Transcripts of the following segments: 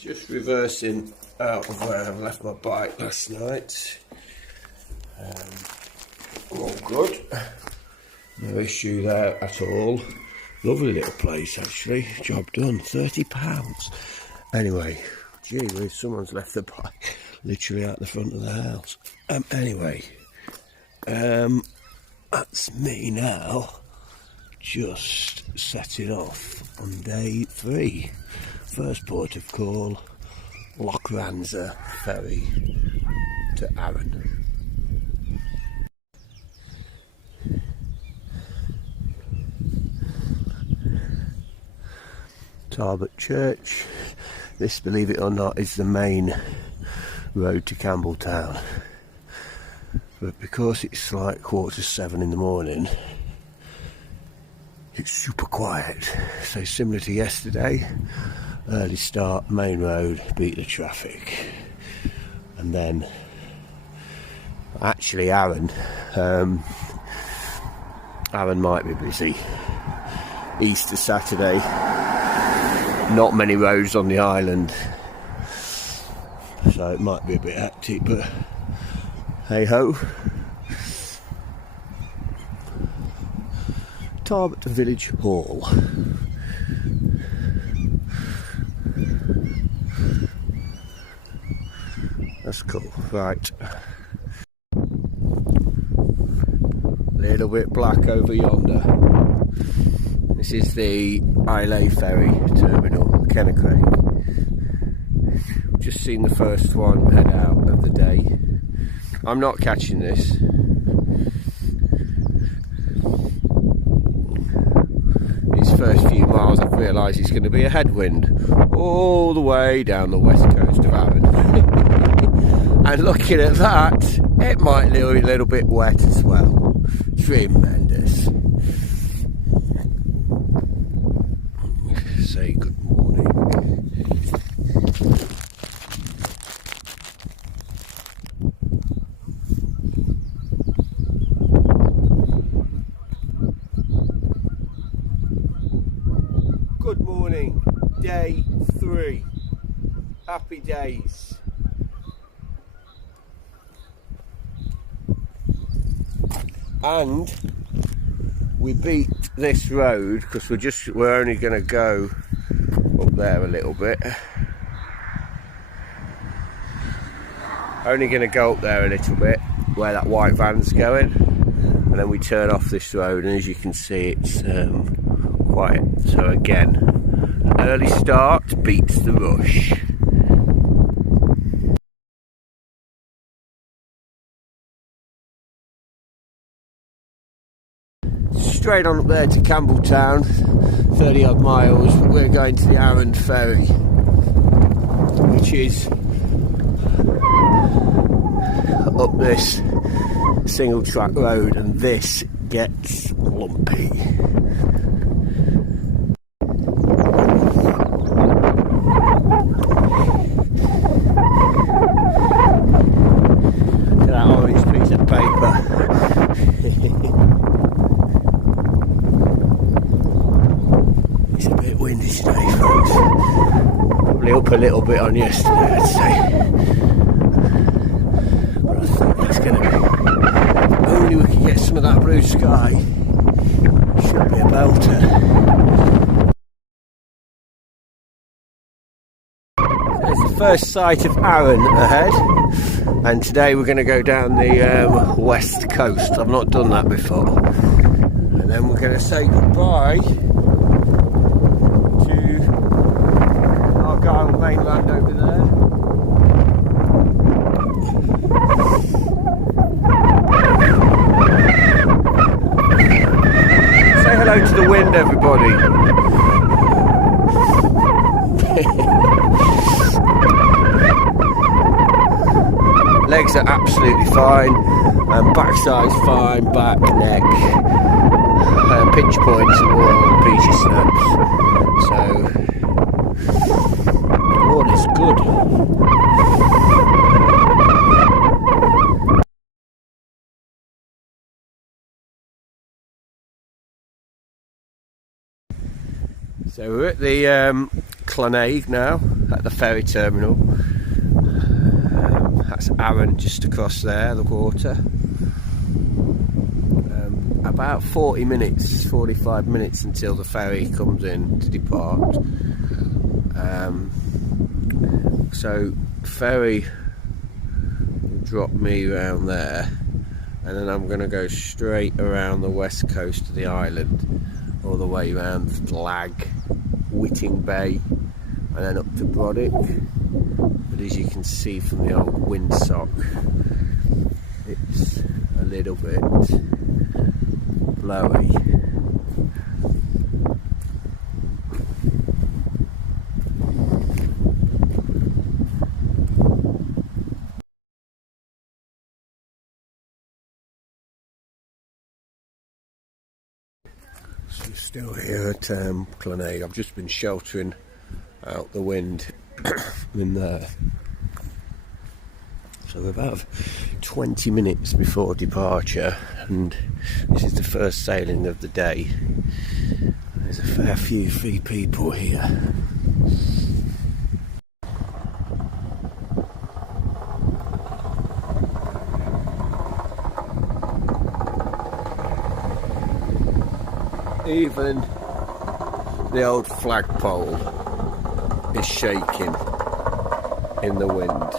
Just reversing out of where I left my bike last night. All good. No issue there at all. Lovely little place actually. Job done. £30. Anyway, gee whiz, someone's left the bike literally out the front of the house. Anyway, that's me now. Just setting off on day 3. First port of call, Loch Ranza ferry to Arran. Tarbert Church. This, believe it or not, is the main road to Campbelltown. But because it's like 6:45 in the morning, it's super quiet. So similar to yesterday, early start, main road, beat the traffic. And then, actually Arran might be busy. Easter Saturday, not many roads on the island, so it might be a bit hectic, but hey ho. Tarbert Village Hall. That's cool, right. Little bit black over yonder. This is the Islay Ferry Terminal, Kennecraig. Just seen the first one head out of the day. I'm not catching this. These first few miles I've realised it's going to be a headwind all the way down the west coast of Arran. And looking at that, it might be a little bit wet as well. Tremendous. Say good morning. Good morning, day 3. Happy days. And we beat this road because we're only going to go up there a little bit. Only going to go up there a little bit where that white van's going, and then we turn off this road, and as you can see it's quiet. So again, an early start beats the rush. Straight on up there to Campbelltown, 30 odd miles, but we're going to the Arran ferry, which is up this single track road, and this gets lumpy. Look at that orange piece of paper. It's a bit windy today, folks. Probably up a little bit on yesterday, I'd say. But I think that's going to be... If only we can get some of that blue sky. Should be a belter. There's the first sight of Arran ahead. And today we're going to go down the west coast. I've not done that before. And then we're going to say goodbye Argyll mainland over there. Say hello to the wind, everybody. Legs are absolutely fine, and backside's fine, back, neck, pinch points are all peachy snaps. So all is good. So we're at the Clonade now, at the ferry terminal. That's Arran just across there, the water. About 40 minutes, 45 minutes until the ferry comes in to depart. So ferry will drop me around there, and then I'm going to go straight around the west coast of the island, all the way around Flag, Whiting Bay, and then up to Brodick. But as you can see from the old windsock, it's a little bit blowy. So still here at Clonade. I've just been sheltering out the wind in there. So we're about 20 minutes before departure, and this is the first sailing of the day. There's a fair few free people here. Even the old flagpole is shaking in the wind.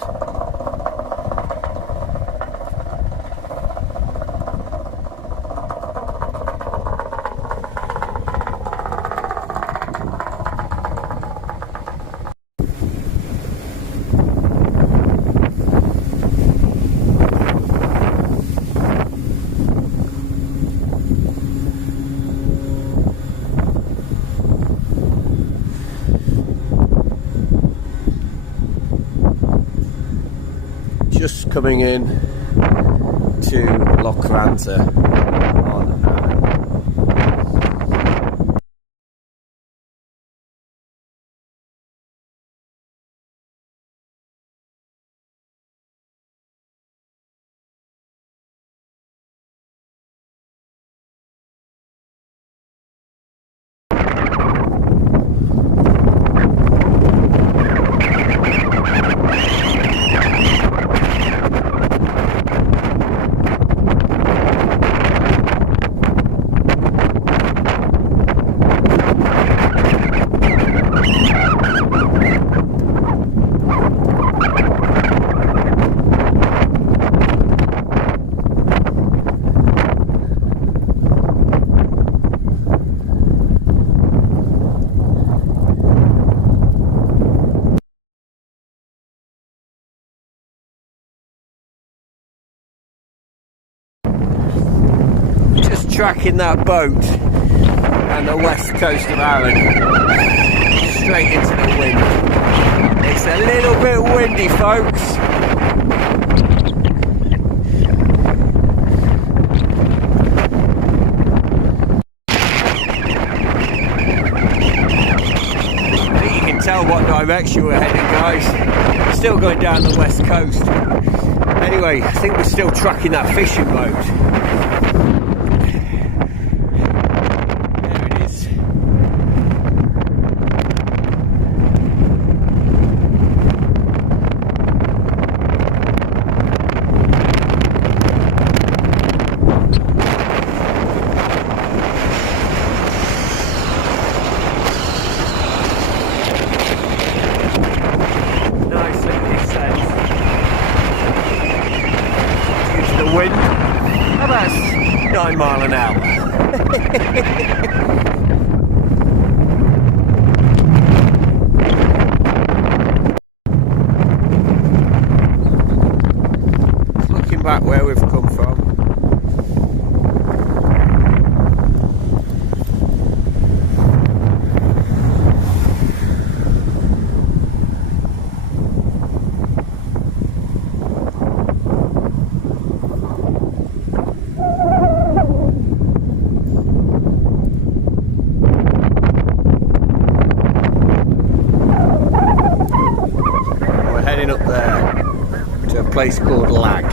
Just coming in to Loch Ranza on Arran. Tracking that boat and the west coast of Arran straight into the wind. It's a little bit windy, folks. I think you can tell what direction we're heading, guys. Still going down the west coast. Anyway, I think we're still tracking that fishing boat. Wind about 9 miles an hour. Looking back where we've come from, up there to a place called Lag.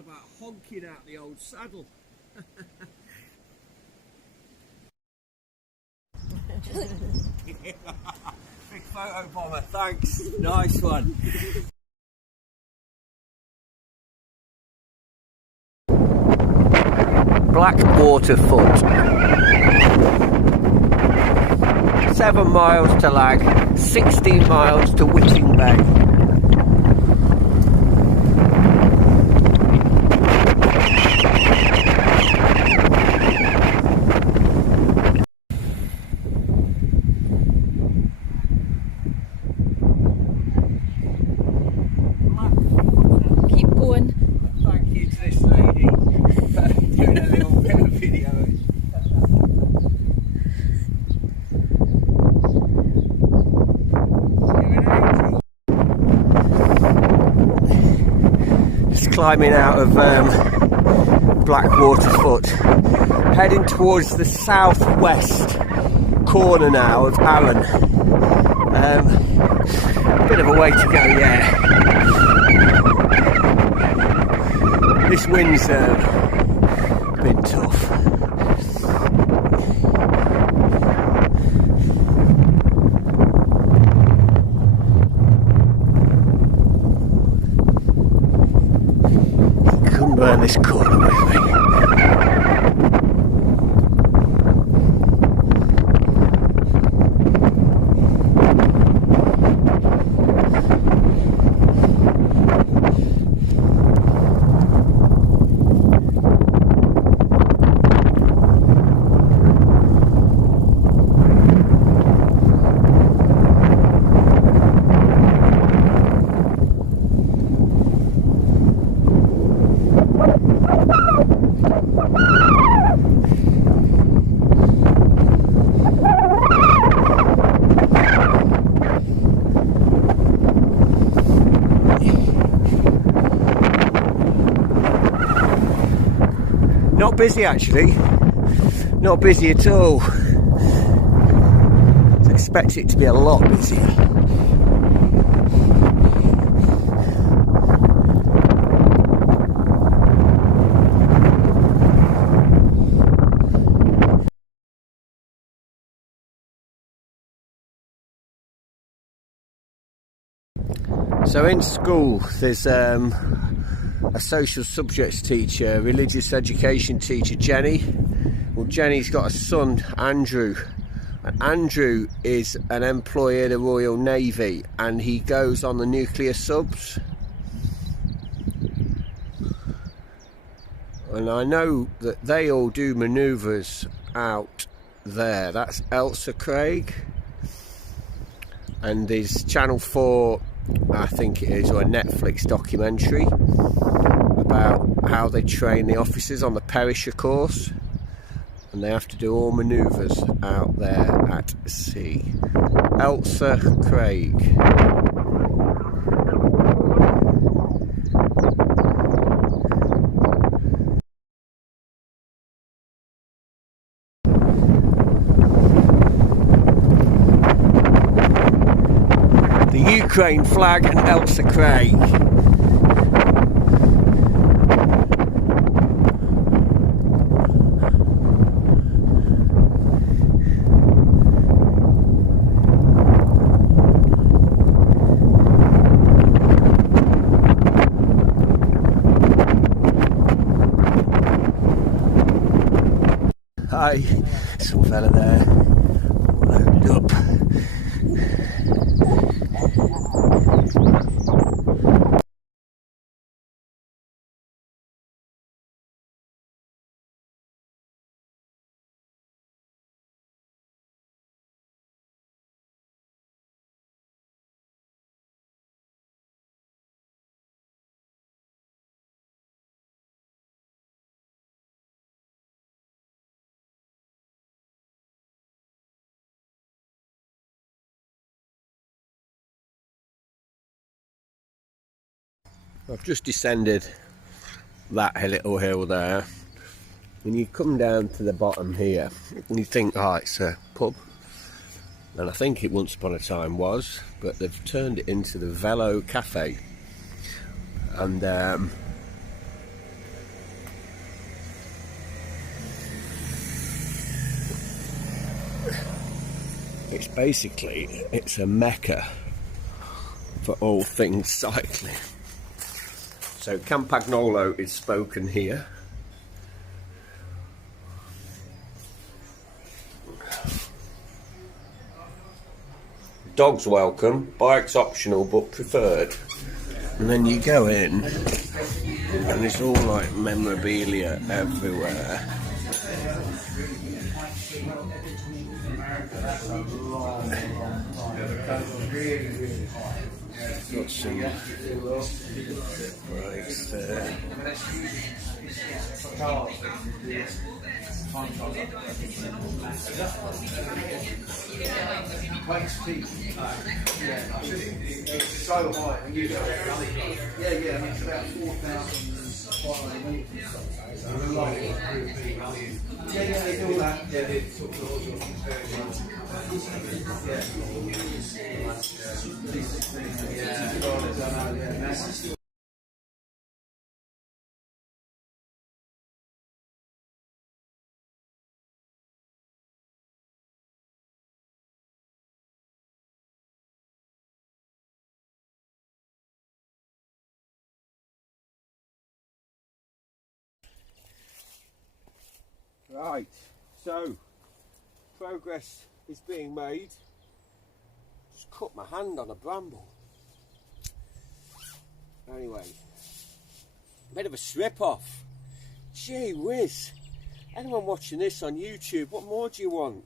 about honking out the old saddle. Big photo bomber, thanks. Nice one. Blackwater Foot. 7 miles to Lag, 16 miles to Whiting Bay. Keep going. Thank you to this lady for doing a little bit of video. Just climbing out of Blackwater Foot, heading towards the southwest corner now of Arran. Bit of a way to go, yeah. This wind's been tough. Couldn't burn this corner with me. Not busy actually, not busy at all. I expect it to be a lot busier. So in school there's a social subjects teacher, religious education teacher, Jenny. Well, Jenny's got a son, Andrew, and Andrew is an employee of the Royal Navy and he goes on the nuclear subs. And I know that they all do manoeuvres out there. That's Elsa Craig. And there's Channel 4, I think it is, or a Netflix documentary about how they train the officers on the Perisher course, and they have to do all manoeuvres out there at sea. Elsa Craig. The Ukraine flag and Elsa Craig. Hi, some fella there, loaded up. I've just descended that little hill there, and you come down to the bottom here and you think, oh, it's a pub, and I think it once upon a time was, but they've turned it into the Velo Cafe. And it's basically, it's a mecca for all things cycling. So Campagnolo is spoken here. Dogs welcome, bikes optional but preferred. And then you go in and it's all like memorabilia everywhere. Got some bikes there. It's so high. I mean, it's about 4,500 metres. Yeah, they do all that. Yeah, they took the Right, so progress is being made. Just cut my hand on a bramble. Anyway, bit of a strip off. Gee whiz, anyone watching this on YouTube, what more do you want?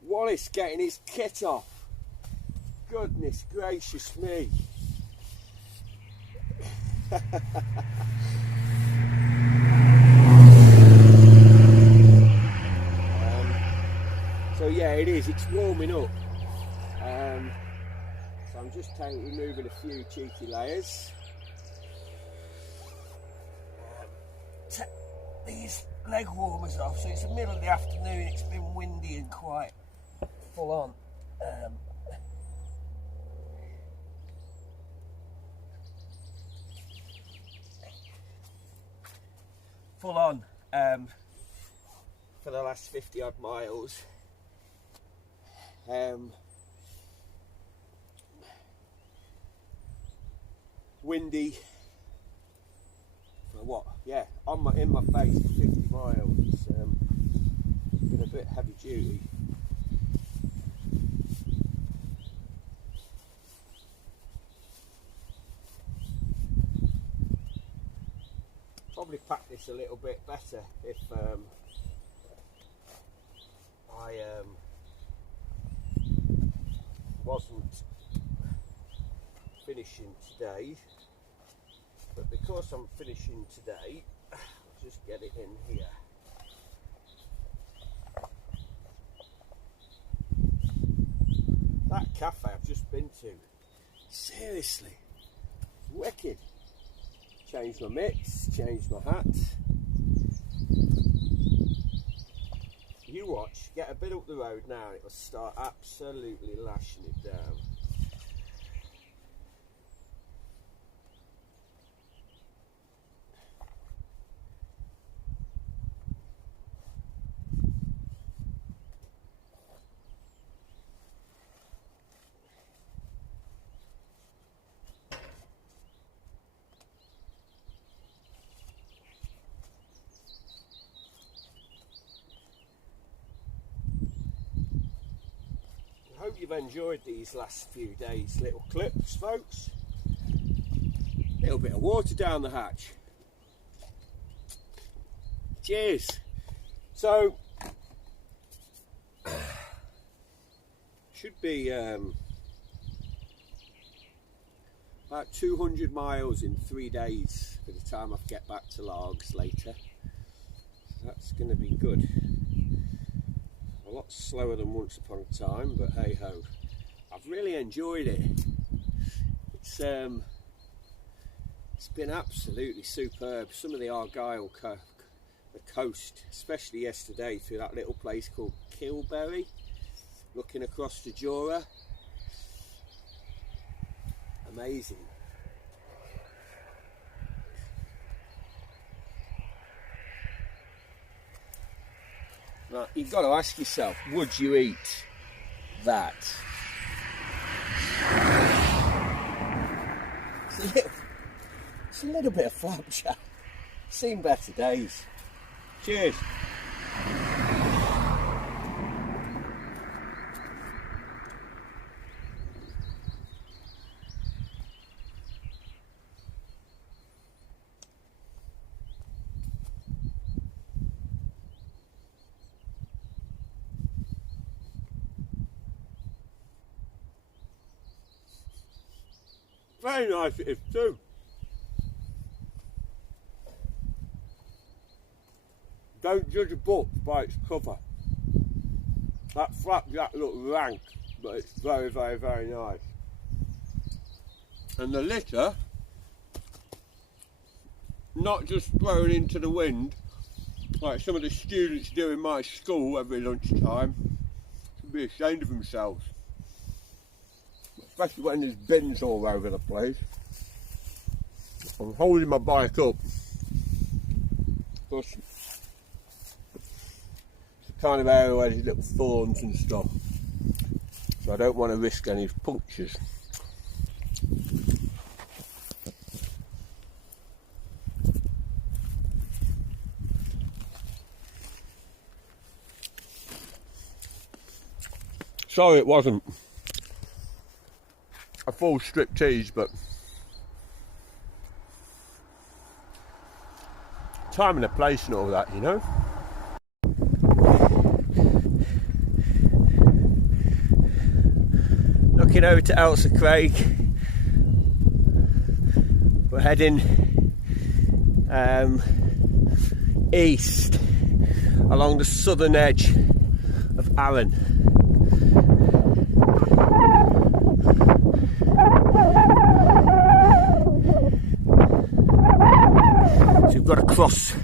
Wallace getting his kit off. Goodness gracious me. So yeah, it is, it's warming up. So I'm just removing a few cheeky layers. Take these leg warmers off. So it's the middle of the afternoon, it's been windy and quite full on. Full on for the last 50 odd miles. Windy for what? Yeah, in my face for 50 miles. It's been a bit heavy duty. Probably pack this a little bit better if I wasn't finishing today, but because I'm finishing today, I'll just get it in here. That cafe I've just been to, seriously, wicked. Changed my mitts, changed my hat. You watch, get a bit up the road now, it'll start absolutely lashing it down. I hope you've enjoyed these last few days' little clips, folks. A little bit of water down the hatch. Cheers. So, should be about 200 miles in 3 days by the time I get back to Largs later. That's going to be good. A lot slower than once upon a time, but hey ho, I've really enjoyed it. It's been absolutely superb. Some of the Argyll the coast, especially yesterday through that little place called Kilberry, looking across the Jura. Amazing. Now, you've got to ask yourself, would you eat that. It's a little bit of flapjack. Seen better days. Cheers. Very nice it is too. Don't judge a book by its cover. That flapjack looks rank, but it's very, very, very nice. And the litter, not just thrown into the wind, like some of the students do in my school every lunchtime, should be ashamed of themselves. Especially when there's bins all over the place. I'm holding my bike up because it's the kind of area where there's little thorns and stuff, so I don't want to risk any punctures. Sorry it wasn't a full striptease, but time and a place and all that, you know. Looking over to Elsa Craig, we're heading east along the southern edge of Arran. So we've got a cross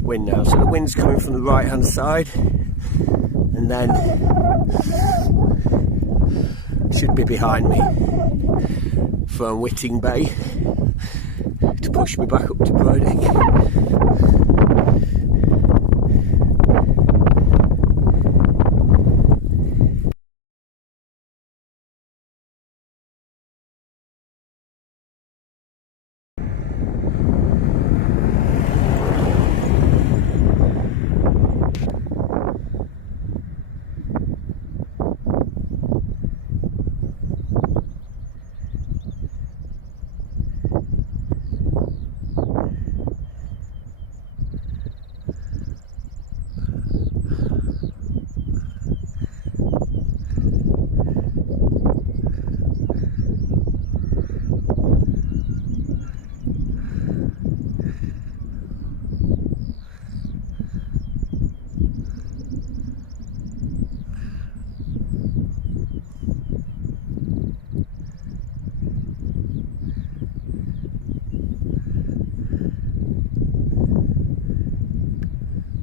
wind now, so the wind's coming from the right hand side and then should be behind me from Whitting Bay to push me back up to Brodick.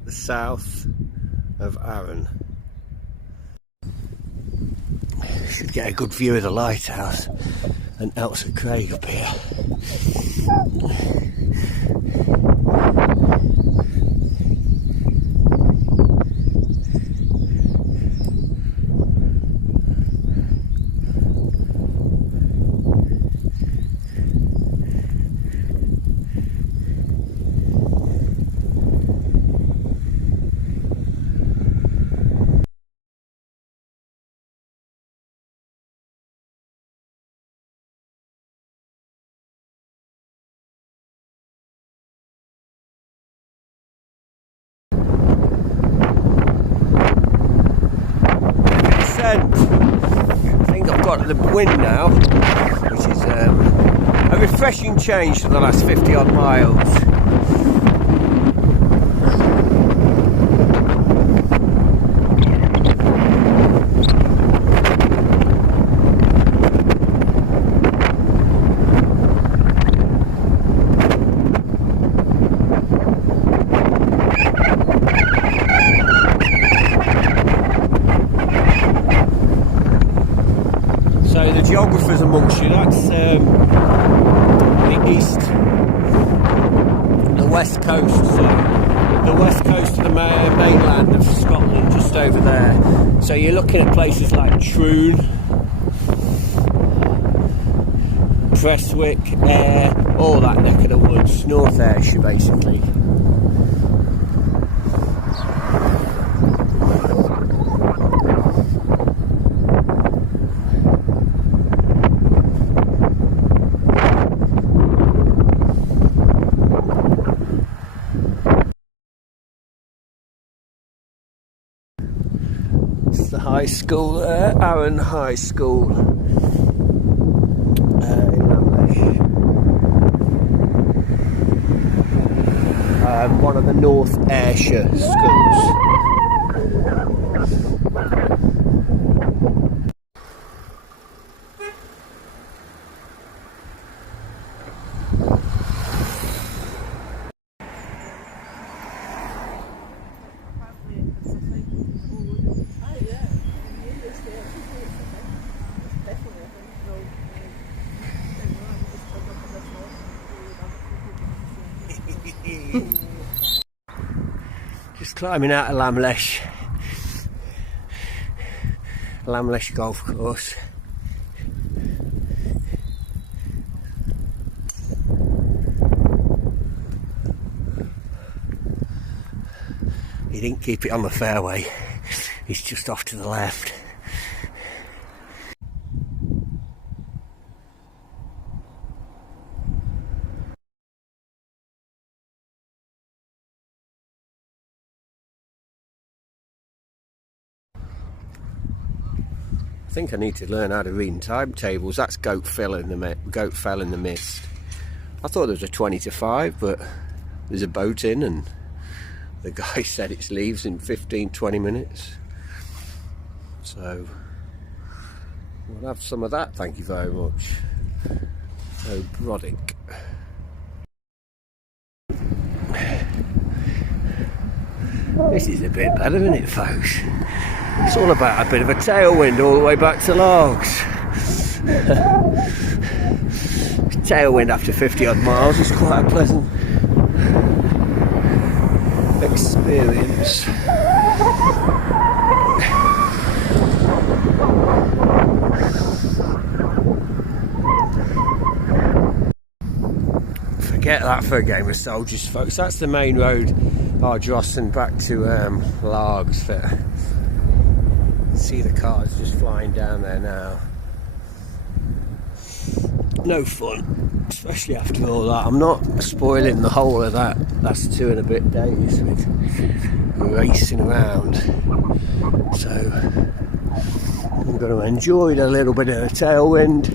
South of Arran. Should get a good view of the lighthouse and Elsa Craig up here. Ascent. I think I've got the wind now, which is a refreshing change to the last 50 odd miles. Geographers amongst you, that's the east, the west coast, so the west coast of the mainland of Scotland, just over there. So you're looking at places like Troon, Prestwick, Ayr, all that neck of the woods, North Ayrshire basically. It's the high school there, Arran High School. One of the North Ayrshire schools. Just climbing out of Lamlesh Golf Course. He didn't keep it on the fairway, he's just off to the left. I think I need to learn how to read timetables. That's goat fell in the mist. I thought there was a 20 to 5, but there's a boat in and the guy said it leaves in 15-20 minutes. So we'll have some of that, thank you very much. So Brodick. This is a bit better, isn't it, folks? It's all about a bit of a tailwind all the way back to Largs. Tailwind after 50 odd miles is quite a pleasant experience. Forget that for a game of soldiers, folks. That's the main road, Argyll and back to Largs. See the cars just flying down there now. No fun, especially after all that. I'm not spoiling the whole of that. That's 2 and a bit days with racing around. So I'm going to enjoy a little bit of a tailwind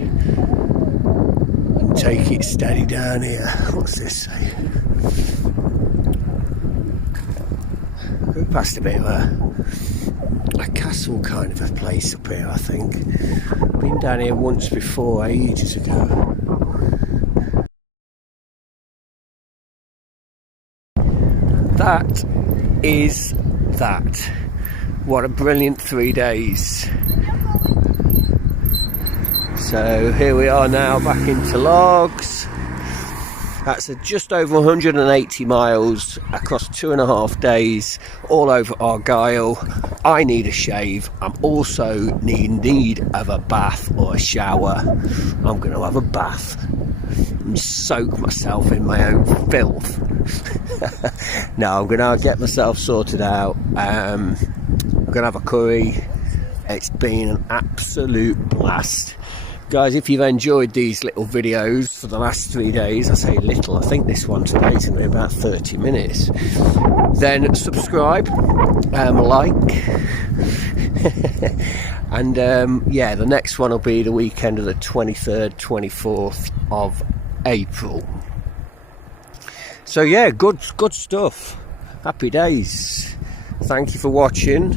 and take it steady down here. What's this say? Go past a bit of a castle kind of a place up here, I think. Been down here once before, ages ago. That is that. What a brilliant 3 days. So here we are now back into Largs. That's just over 180 miles across 2.5 days, all over Argyll. I need a shave. I'm also in need of a bath or a shower. I'm going to have a bath and soak myself in my own filth. No, I'm going to get myself sorted out. I'm going to have a curry. It's been an absolute blast. Guys, if you've enjoyed these little videos for the last 3 days, I say little, I think this one today's going to be about 30 minutes, then subscribe, like, and yeah, the next one will be the weekend of the 23rd, 24th of April. So yeah, good stuff. Happy days. Thank you for watching.